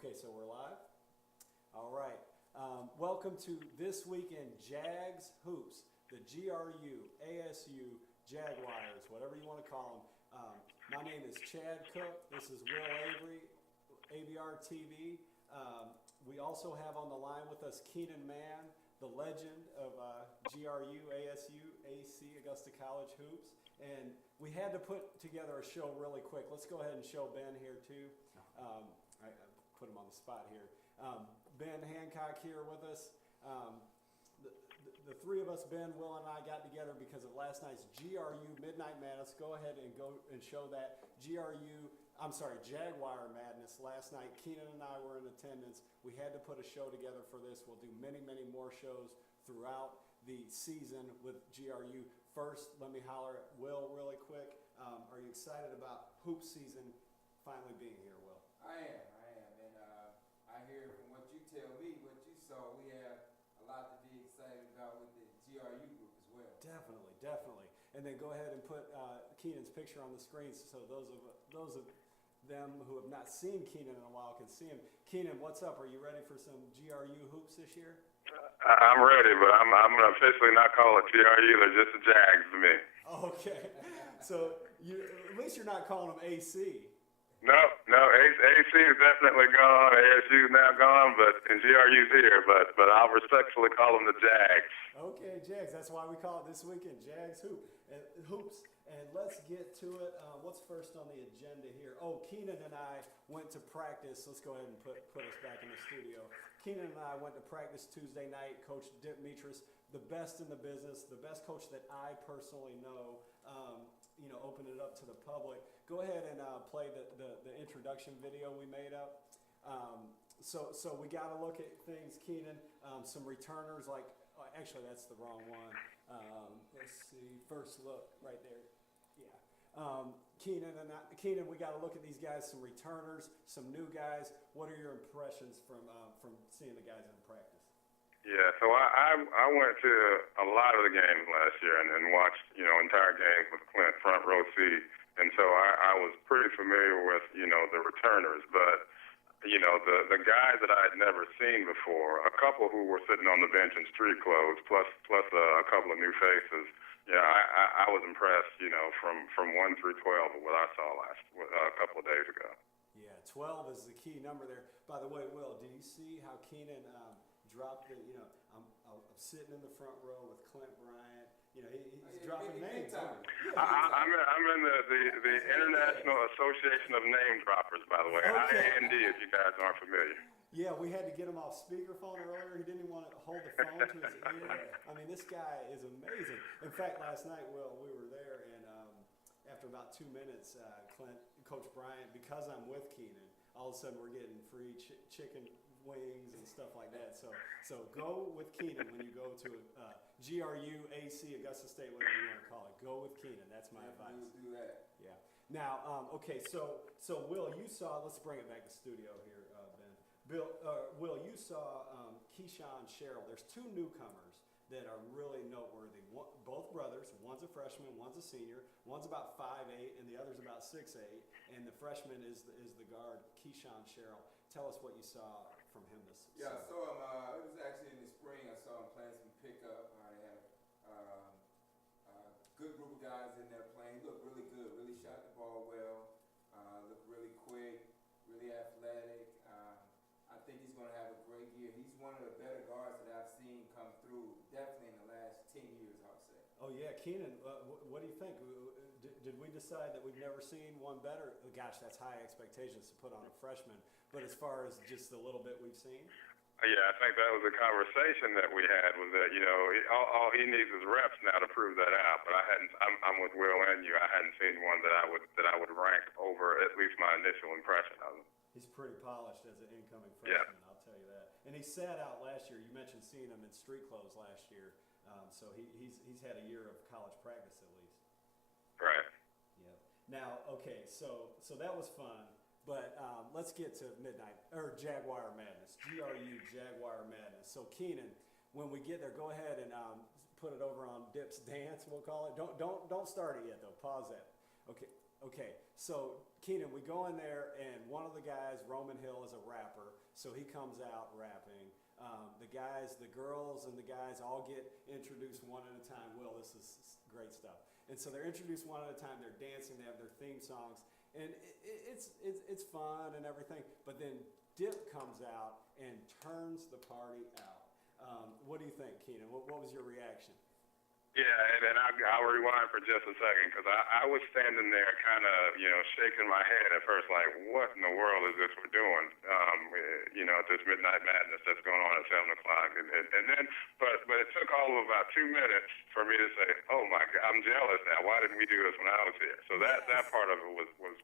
Okay, so we're live? All right. Welcome to This Week in Jags Hoops, the GRU, ASU, Jaguars, whatever you want to call them. My name is Chad Cook. This is Will Avery, ABR TV. We also have on the line with us Keenan Mann, the legend of GRU, ASU, AC, Augusta College Hoops. And we had to put together a show really quick. Let's go ahead and show Ben here too. I put him on the spot here. Ben Hancock here with us. The three of us, Ben, Will, and I got together because of last night's GRU Midnight Madness. Go ahead and go and show that. Jaguar Madness last night. Keenan and I were in attendance. We had to put a show together for this. We'll do many, many more shows throughout the season with GRU. First, let me holler at Will really quick. Are you excited about hoop season finally being here, Will? I am. And I hear from what you tell me, what you saw, we have a lot to be excited about with the GRU group as well. Definitely. And then go ahead and put Keenan's picture on the screen so those of them who have not seen Keenan in a while can see him. Keenan, what's up? Are you ready for some GRU hoops this year? I'm ready, but I'm going to officially not call it GRU. They're just the Jags to me. Okay. So at least you're not calling them AC. No, AC is definitely gone. ASU is now gone, and GRU's here. But I'll respectfully call them the Jags. Okay, Jags. That's why we call it This Weekend Jags Hoops. And let's get to it. What's first on the agenda here? Oh, Keenan and I went to practice. Let's go ahead and put us back in the studio. Keenan and I went to practice Tuesday night. Coach Dimitris, the best in the business, the best coach that I personally know. Open it up to the public. Go ahead and play the introduction video we made up. So we got to look at things, Keenan. Some returners actually that's the wrong one. Let's see. First look right there. Yeah. Keenan, we got to look at these guys. Some returners, some new guys. What are your impressions from seeing the guys in practice? Yeah, so I went to a lot of the games last year and watched, entire games with Clint, front row seat. And so I was pretty familiar with, the returners. But, the guys that I had never seen before, a couple who were sitting on the bench in street clothes, plus a couple of new faces. Yeah, I was impressed, from 1 through 12 of what I saw a couple of days ago. Yeah, 12 is the key number there. By the way, Will, did you see how Keenan dropped I'm sitting in the front row with Clint Bryant. He's dropping names. I'm in the International Association of Name Droppers, by the way. Okay. IND, if you guys aren't familiar. Yeah, we had to get him off speakerphone earlier. He didn't even want to hold the phone to his ear. I mean, this guy is amazing. In fact, last night, Will, we were there, and after about 2 minutes, Coach Bryant, because I'm with Keenan, all of a sudden we're getting free chicken wings and stuff like that. So go with Keenan when you go to GRU, AC, Augusta State, whatever you want to call it. Go with Keenan. That's my advice. Do that. Yeah. Now, okay. So Will, you saw. Let's bring it back to studio here, Ben. Will, you saw Keyshawn Sherrill. There's 2 newcomers that are really noteworthy. Both brothers. One's a freshman. One's a senior. One's about 5'8", and the other's about 6'8". And the freshman is the guard, Keyshawn Sherrill. Tell us what you saw from him this season. Yeah, I saw him. It was actually in the spring. I saw him playing some pickup. They had a good group of guys in there playing. He looked really good. Really shot the ball well. Looked really quick. Really athletic. I think he's going to have a great year. He's one of the better guards that I've seen come through, definitely in the last 10 years, I would say. Oh, yeah. Keenan, what do you think? Did we decide that we've never seen one better? Gosh, that's high expectations to put on a freshman. But as far as just the little bit we've seen? Yeah, I think that was a conversation that we had, was that, all he needs is reps now to prove that out. But I'm with Will and you. I hadn't seen one that I would rank over at least my initial impression of him. He's pretty polished as an incoming freshman, yeah. I'll tell you that. And he sat out last year. You mentioned seeing him in street clothes last year. So he's had a year of college practice at least. Right. Yeah. Now, okay, so that was fun. But let's get to Jaguar Madness, GRU Jaguar Madness. So Keenan, when we get there, go ahead and put it over on Dip's Dance. We'll call it. Don't start it yet though. Pause that. Okay. Okay, so Keenan, we go in there, and one of the guys, Roman Hill, is a rapper, so he comes out rapping. The guys, the girls, and the guys all get introduced one at a time. Will, this is great stuff. And so they're introduced one at a time. They're dancing. They have their theme songs, and it's fun and everything. But then Dip comes out and turns the party out. What do you think, Keenan? What was your reaction? Yeah, and I'll rewind for just a second because I was standing there kind of, shaking my head at first like, what in the world is this we're doing? This Midnight Madness that's going on at 7 o'clock. And then, but it took all of about 2 minutes for me to say, oh, my God, I'm jealous now. Why didn't we do this when I was here? So that part of it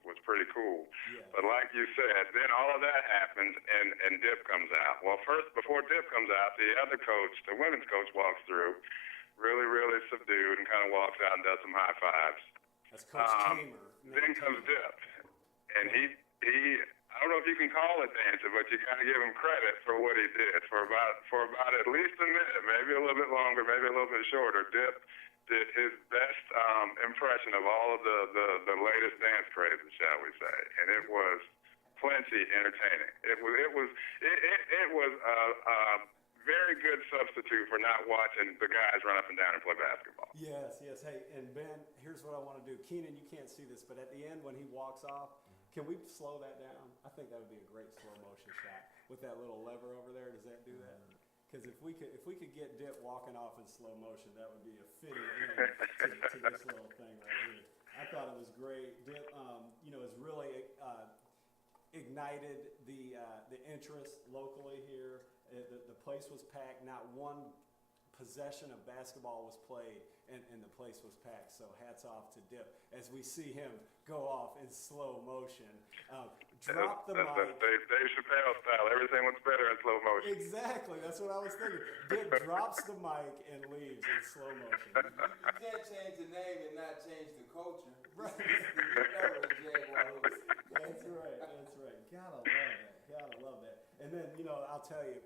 was pretty cool. Yeah. But like you said, then all of that happens and Dip comes out. Well, first, before Dip comes out, the other coach, the women's coach, walks through. Really, really subdued and kind of walks out and does some high fives. That's Coach Tamer. Then comes Dip, and he I don't know if you can call it dancing, but you got to give him credit for what he did for about at least a minute, maybe a little bit longer, maybe a little bit shorter. Dip did his best impression of all of the latest dance crazes, shall we say, and it was plenty entertaining. It was very good substitute for not watching the guys run up and down and play basketball. Yes. Hey, and Ben, here's what I want to do. Keenan, you can't see this, but at the end when he walks off, can we slow that down? I think that would be a great slow motion shot with that little lever over there. Does that do that? Because if we could get Dip walking off in slow motion, that would be a fitting end to this little thing right here. I thought it was great. Dip, has really ignited the interest locally here. The place was packed. Not one possession of basketball was played, and the place was packed. So hats off to Dip as we see him go off in slow motion. Drop the mic. That's Dave Chappelle style. Everything looks better in slow motion. Exactly. That's what I was thinking. Dip drops the mic and leaves in slow motion. You can't change the name and not change the culture. Right. This is the new era of Jaguars. That's right. Gotta love that. And then, I'll tell you,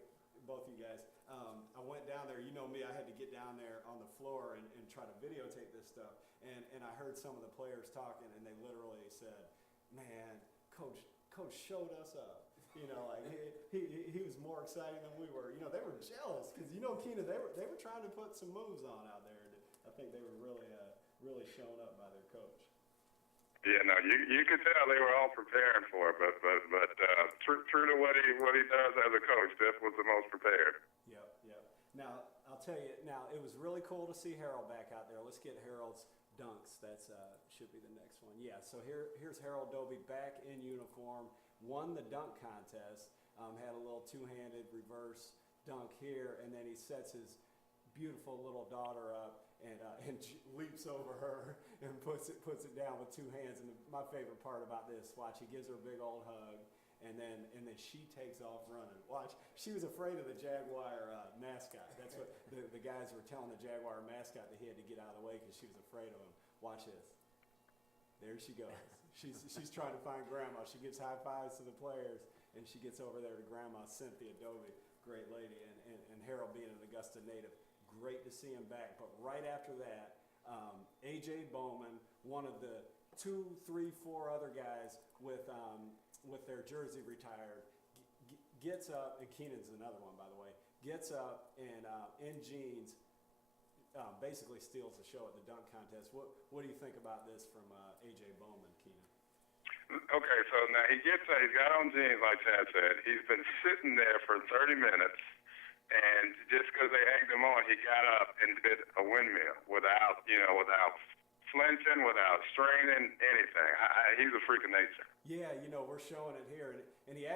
both of you guys, I went down there. You know me, I had to get down there on the floor and try to videotape this stuff. And I heard some of the players talking, and they literally said, man, Coach showed us up. He was more exciting than we were. They were jealous because, Keenan, they were trying to put some moves on out there. And I think they were really shown up by their coach. Yeah, no, you could tell they were all preparing for it, but true to what he does as a coach, Dip was the most prepared. Yep. Now I'll tell you. Now it was really cool to see Harold back out there. Let's get Harold's dunks. That's should be the next one. Yeah. So here's Harold Dobie back in uniform. Won the dunk contest. Had a little two-handed reverse dunk here, and then he sets his beautiful little daughter up and leaps over her and puts it down with two hands. And my favorite part about this, watch, he gives her a big old hug, and then she takes off running. Watch, she was afraid of the Jaguar mascot. That's what the guys were telling the Jaguar mascot that he had to get out of the way because she was afraid of him. Watch this. There she goes. She's trying to find Grandma. She gives high fives to the players, and she gets over there to Grandma Cynthia Dobie, great lady, and Harold being an Augusta native. Great to see him back. But right after that, A.J. Bowman, one of the 2, 3, 4 other guys with their jersey retired, gets up, and Keenan's another one, by the way, gets up and in jeans, basically steals the show at the dunk contest. What do you think about this from A.J. Bowman, Keenan? Okay, so now he's got on jeans, like Chad said. He's been sitting there for 30 minutes. And just because they egged him on, he got up and did a windmill without flinching, without straining, anything. He's a freak of nature. Yeah, we're showing it here. And he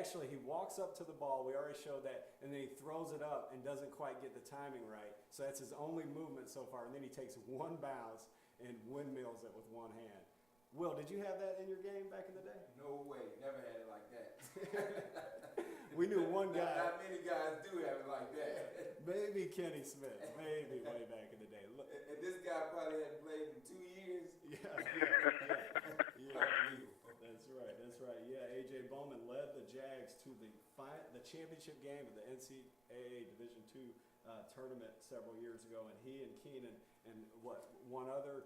walks up to the ball. We already showed that. And then he throws it up and doesn't quite get the timing right. So that's his only movement so far. And then he takes one bounce and windmills it with one hand. Will, did you have that in your game back in the day? No way. Never had it like that. We knew one guy. Not many guys do have it like that. Maybe Kenny Smith. Maybe way back in the day. Look. And this guy probably hadn't played in 2 years. Yeah. That's right. Yeah, A.J. Bowman led the Jags to the championship game of the NCAA Division II tournament several years ago, and he and Keenan and what,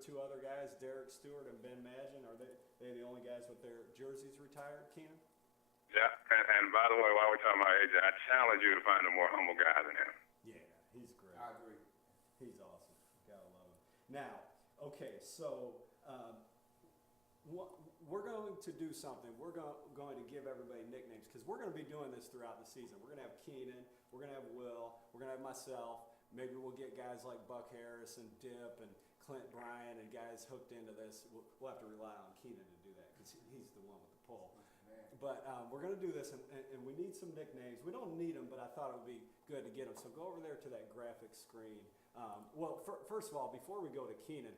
two other guys, Derek Stewart and Ben Magin, are they the only guys with their jerseys retired, Keenan? Yeah, and by the way, while we're talking about AJ, I challenge you to find a more humble guy than him. Yeah, he's great. I agree. He's awesome. Gotta love him. Now, okay, so we're going to do something. We're going to give everybody nicknames because we're going to be doing this throughout the season. We're going to have Keenan, we're going to have Will, we're going to have myself. Maybe we'll get guys like Buck Harris and Dip and Clint Bryan and guys hooked into this. We'll have to rely on Keenan to do that because he's the one with the pull. But we're going to do this, and we need some nicknames. We don't need them, but I thought it would be good to get them. So go over there to that graphic screen. First of all, before we go to Keenan,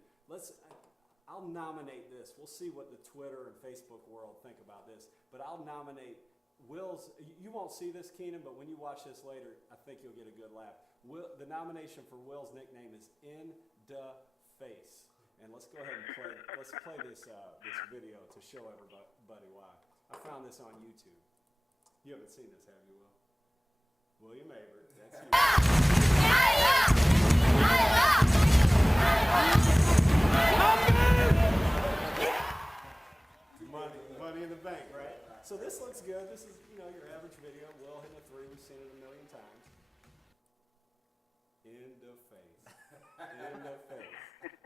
I'll nominate this. We'll see what the Twitter and Facebook world think about this. But I'll nominate Will's. You won't see this, Keenan, but when you watch this later, I think you'll get a good laugh. The nomination for Will's nickname is In Da Face. And let's go ahead and play this video to show everybody why. I found this on YouTube. You haven't seen this, have you, Will? William Avert, that's you. Money in the bank, right? So this looks good. This is, your average video. Will hitting a three. We've seen it a million times. In the face. In the face.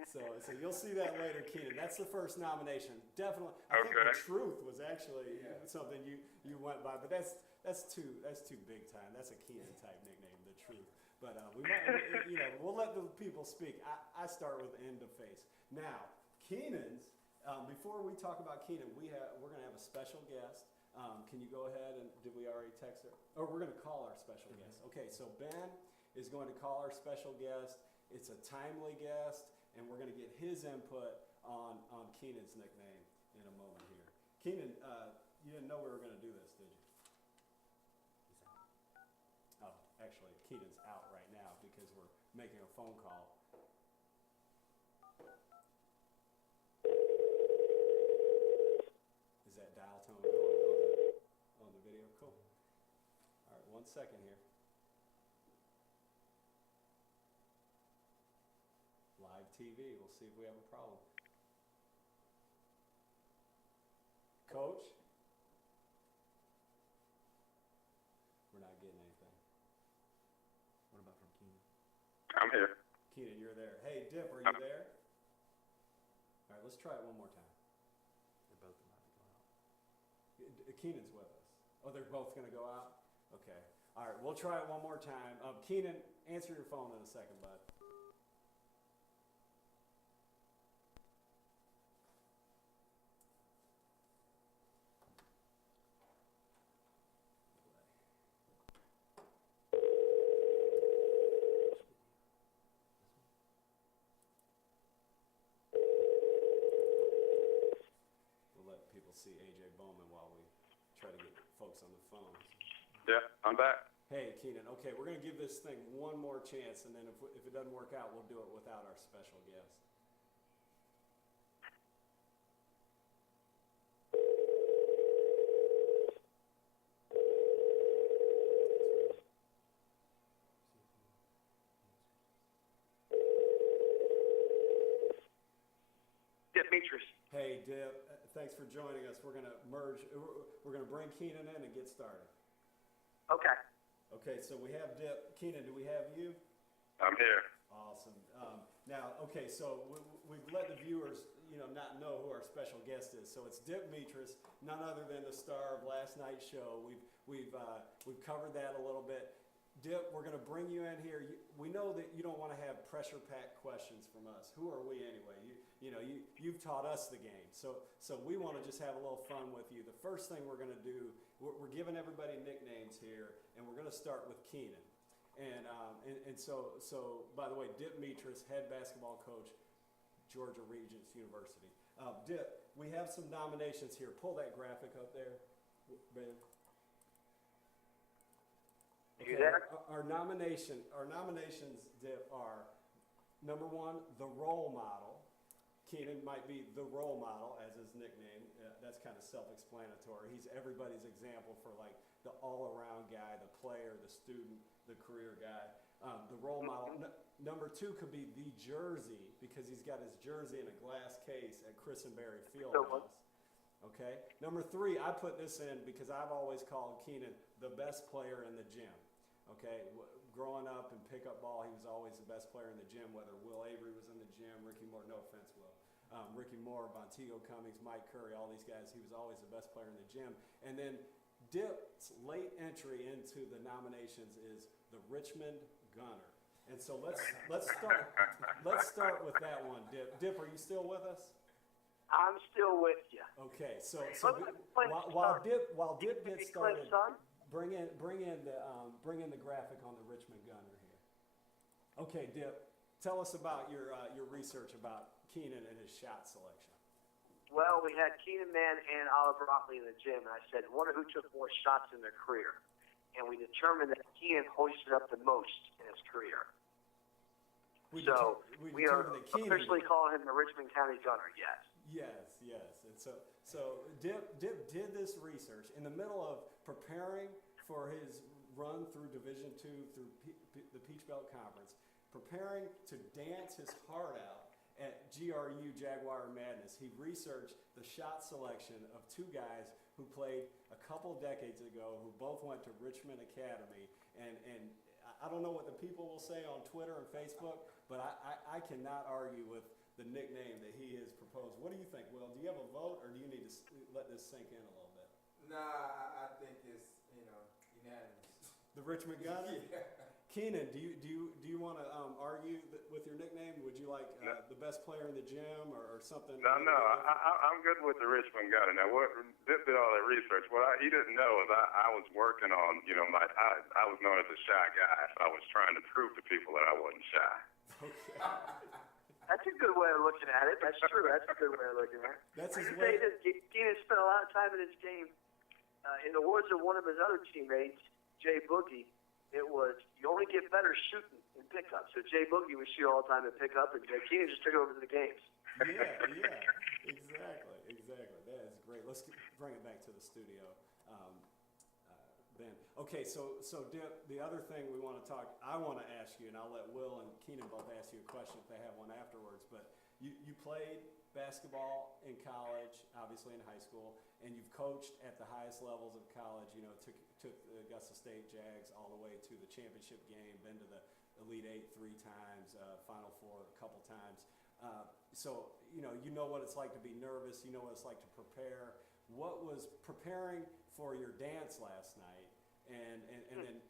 So you'll see that later, Keenan. That's the first nomination. Definitely. I think the truth was actually something you went by, but that's too big time. That's a Keenan type nickname, the truth. But we might, we'll let the people speak. I start with in the face. Now, Keenan's. Before we talk about Keenan, we're going to have a special guest. Can you go ahead and did we already text her? Or we're going to call our special guest. Okay, so Ben is going to call our special guest. It's a timely guest, and we're going to get his input on Keenan's nickname in a moment here. Keenan, you didn't know we were going to do this, did you? Oh, actually, Keenan's out right now because we're making a phone call. Is that dial tone going on the video? Cool. All right, 1 second here. Live TV. We'll see if we have a problem. Coach? We're not getting anything. What about from Keenan? I'm here. Keenan, you're there. Hey, Dip, are you there? All right, let's try it one more time. They're both about to go out. Keenan's with us. Oh, they're both going to go out? Okay. All right, we'll try it one more time. Keenan, answer your phone in a second, bud. See AJ Bowman while we try to get folks on the phone. Yeah, I'm back. Hey, Keenan. Okay, we're going to give this thing one more chance, and then if it doesn't work out, we'll do it without our special guest. Demetrius. Hey, Dip. Thanks for joining us. We're going to merge. We're going to bring Keenan in and get started. Okay. Okay, so we have Dip. Keenan, do we have you? I'm here. Awesome. Now, okay, so we've let the viewers, not know who our special guest is. So it's Dip Mitras, none other than the star of last night's show. We've covered that a little bit. Dip, we're going to bring you in here. We know that you don't want to have pressure-packed questions from us. Who are we anyway? You've taught us the game, so we want to just have a little fun with you. The first thing we're going to do, we're giving everybody nicknames here, and we're going to start with Keenan. And so by the way, Dip Mitras, head basketball coach, Georgia Regents University. Dip, we have some nominations here. Pull that graphic up there, Ben. You there? Our nominations, Dip, are number one, the role model. Keenan might be the role model as his nickname. That's kind of self-explanatory. He's everybody's example for like the all-around guy, the player, the student, the career guy. the role model. Number 2 could be the jersey, because he's got his jersey in a glass case at Christenberry Fieldhouse. Okay. Number 3, I put this in because I've always called Keenan the best player in the gym. Okay. Growing up in pickup ball, he was always the best player in the gym, whether Will Avery was in the gym, Ricky Moore, no offense, Will. Ricky Moore, Montego Cummings, Mike Curry, all these guys, he was always the best player in the gym. And then Dip's late entry into the nominations is the Richmond Gunner. And so let's start with that one, Dip. Dip, are you still with us? I'm still with you. Okay, so while Dip gets started, bring in the graphic on the Richmond Gunner here. Okay, Dip, tell us about your research about Keenan and his shot selection. Well, we had Keenan Mann and Oliver Otley in the gym, and I said, wonder who took more shots in their career. And we determined that Keenan hoisted up the most in his career. We are officially calling him the Richmond County Gunner, yes. Yes. And so Dip did this research in the middle of preparing for his run through Division II, through the Peach Belt Conference, preparing to dance his heart out at GRU Jaguar Madness. He researched the shot selection of 2 guys who played a couple decades ago, who both went to Richmond Academy. And I don't know what the people will say on Twitter and Facebook, but I cannot argue with the nickname that he has proposed. What do you think, Will? Do you have a vote, or do you need to let this sink in a little bit? Nah, I think it's, unanimous. The Richmond Gunner? Yeah. Keenan, do you want to argue with your nickname? Would you like the best player in the gym or something? No, I'm good with the Richmond Gunner. Now, what Dip did all that research. What he didn't know is I was working on, I was known as a shy guy. So I was trying to prove to people that I wasn't shy. Okay. That's a good way of looking at it. That's true. That's a good way of looking at it. That's his way. way. Keenan spent a lot of time in his game. In the words of one of his other teammates, Jay Boogie, it was, you only get better shooting in pickup. So Jay Boogie would shoot all the time in pickup, and Keenan just took over the games. Yeah, exactly. That is great. Let's bring it back to the studio, Ben. Okay, so Dip, the other thing I want to ask you, and I'll let Will and Keenan both ask you a question if they have one afterwards, but you played basketball in college, obviously in high school, and you've coached at the highest levels of college, took the Augusta State Jags all the way to the championship game, been to the Elite Eight 3 times, Final Four a couple times. So you know what it's like to be nervous, you know what it's like to prepare. What was preparing for your dance last night and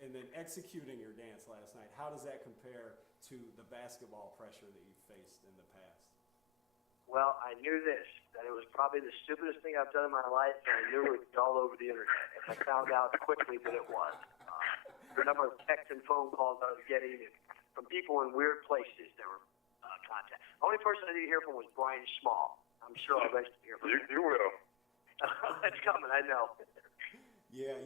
then executing your dance last night, how does that compare to the basketball pressure that you faced in the past? Well, I knew that it was probably the stupidest thing I've done in my life, and I knew it would be all over the internet. And I found out quickly that it was. The number of texts and phone calls I was getting from people in weird places that were contact. The only person I didn't hear from was Brian Small. I'm sure I'll eventually hear from him. You will. It's coming, I know. Yeah,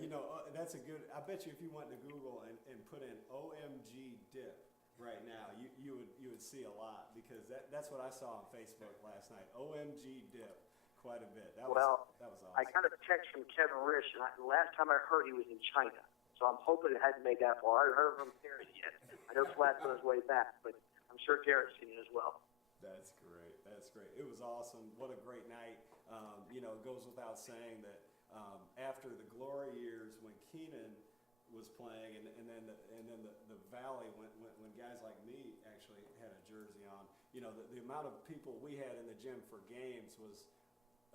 that's a good, I bet you if you went to Google and put in OMG Dip right now, you would see a lot, because that's what I saw on Facebook last night. OMG Dip, quite a bit. That was awesome. I got a text from Kevin Risch, and the last time I heard he was in China, so I'm hoping it hasn't made that far. I haven't heard from Garrett yet. I know Flat's on his way back, but I'm sure Garrett's seen it as well. That's great. It was awesome. What a great night. It goes without saying that after the glory years when Keenan was playing, and then the Valley when guys like me actually had a jersey on, the amount of people we had in the gym for games was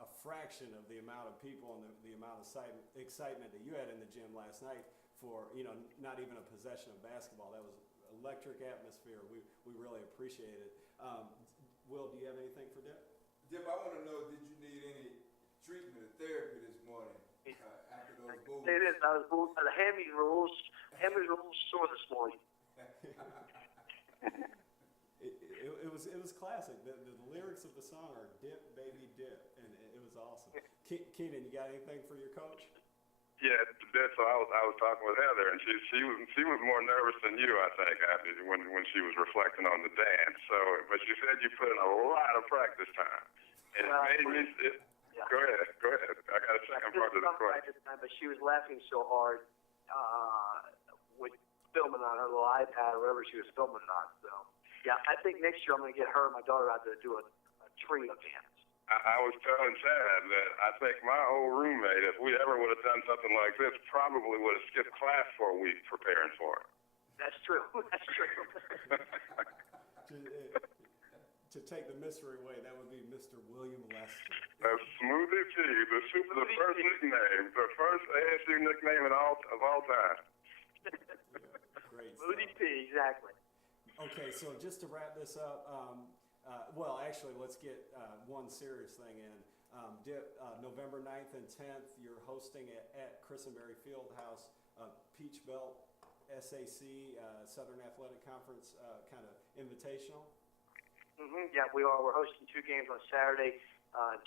a fraction of the amount of people and the amount of excitement that you had in the gym last night for not even a possession of basketball. That was electric atmosphere. We really appreciate it. Will, do you have anything for Dip? Dip, I want to know, did you need any treatment or therapy this morning after those moves? Say this, the hammies were a little sore this morning. It was classic. The lyrics of the song are "Dip, baby, dip," and it was awesome. Keenan, you got anything for your coach? Yeah, so I was talking with Heather, and she was more nervous than you, I think, after when she was reflecting on the dance. So, but she said you put in a lot of practice time, and it made me. Yeah. Go ahead. I got a second part of the question. But she was laughing so hard filming on her little iPad or whatever she was filming on. So, yeah, I think next year I'm going to get her and my daughter out to do a trio dance. I was telling Chad that I think my old roommate, if we ever would have done something like this, probably would have skipped class for a week preparing for it. That's true. That's true. To take the mystery away, that would be Mr. William Lester. Smoothie P, the first nickname, the first ASU nickname of all time. Yeah, great Smoothie stuff. P, exactly. Okay, so just to wrap this up, well, actually, let's get one serious thing in. November 9th and 10th, you're hosting at Christenberry Fieldhouse Peach Belt SAC, Southern Athletic Conference kind of invitational. Yeah, we are. We're hosting 2 games on Saturday,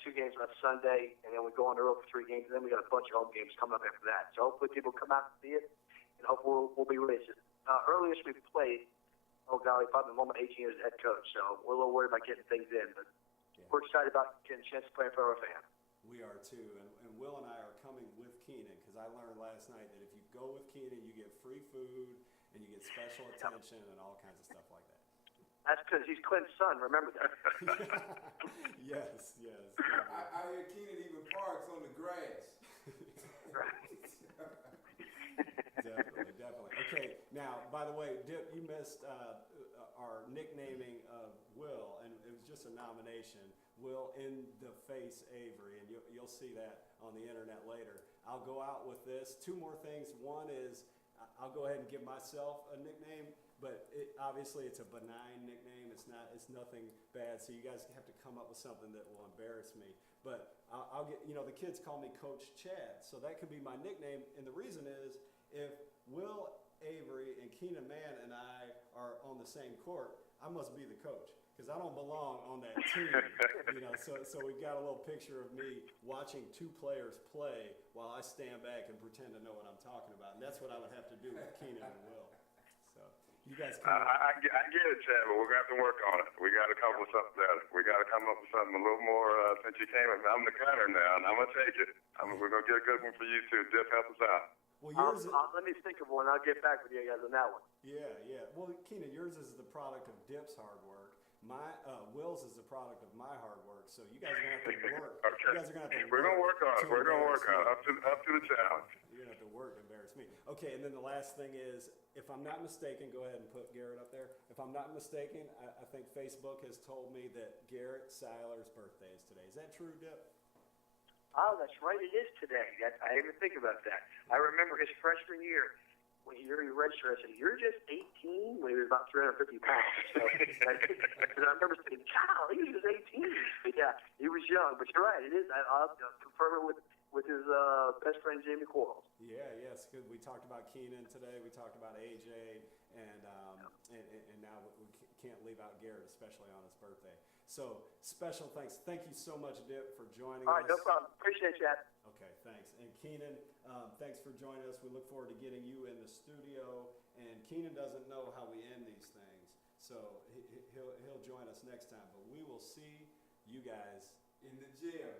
2 games on Sunday, and then we go on the road for 3 games, and then we got a bunch of home games coming up after that. So hopefully people come out and see it, and hopefully we'll be racing. Earliest we played, oh golly, probably the moment 18 years as head coach, so we're a little worried about getting things in, but we're excited about getting a chance to play for our fans. We are too, and Will and I are coming with Keenan because I learned last night that if you go with Keenan, you get free food and you get special attention and all kinds of stuff like that. That's because he's Clint's son, remember that. Yes. I hear Keenan even parks on the grass. Definitely. Okay, now, by the way, Dip, you missed our nicknaming of Will, and it was just a nomination. Will in the face Avery, and you'll see that on the internet later. I'll go out with this. 2 more things. One is I'll go ahead and give myself a nickname, but obviously it's a benign nickname. It's nothing bad, so you guys have to come up with something that will embarrass me. But I'll get, the kids call me Coach Chad, so that could be my nickname. And the reason is if Will Avery and Keenan Mann and I are on the same court, I must be the coach because I don't belong on that team. So we've got a little picture of me watching 2 players play while I stand back and pretend to know what I'm talking about. And that's what I would have to do with Keenan and Will. So you guys come I get it, Chad, but we're going to have to work on it. We got to come up with something better. We got to come up with something a little more, since you came in. I'm the gunner now, and I'm going to take it. We're going to get a good one for you too. Dip, help us out. Well, let me think of one. I'll get back with you guys on that one. Yeah. Well, Keenan, yours is the product of Dip's hard work. Will's is the product of my hard work. So you guys are gonna have to work. Okay. You guys are gonna have to We're gonna work on it. We're gonna work on it. Up to the challenge. You're gonna have to work to embarrass me. Okay, and then the last thing is, if I'm not mistaken, go ahead and put Garrett up there. If I'm not mistaken, I think Facebook has told me that Garrett Seiler's birthday is today. Is that true, Dip? Oh, that's right. It is today. I didn't even think about that. I remember his freshman year. When he registered, I said, "You're just 18," when he was about 350 pounds. So, I remember saying, "God, he was just 18." But yeah, he was young. But you're right, it is. I'll confirm it with his best friend Jamie Quarles. Yes, good. We talked about Keenan today. We talked about AJ, and now we can't leave out Garrett, especially on his birthday. So special thanks. Thank you so much, Dip, for joining us. All right, no problem. Appreciate that. Okay, thanks. And Keenan, thanks for joining us. We look forward to getting you in the studio. And Keenan doesn't know how we end these things, so he'll join us next time. But we will see you guys in the gym.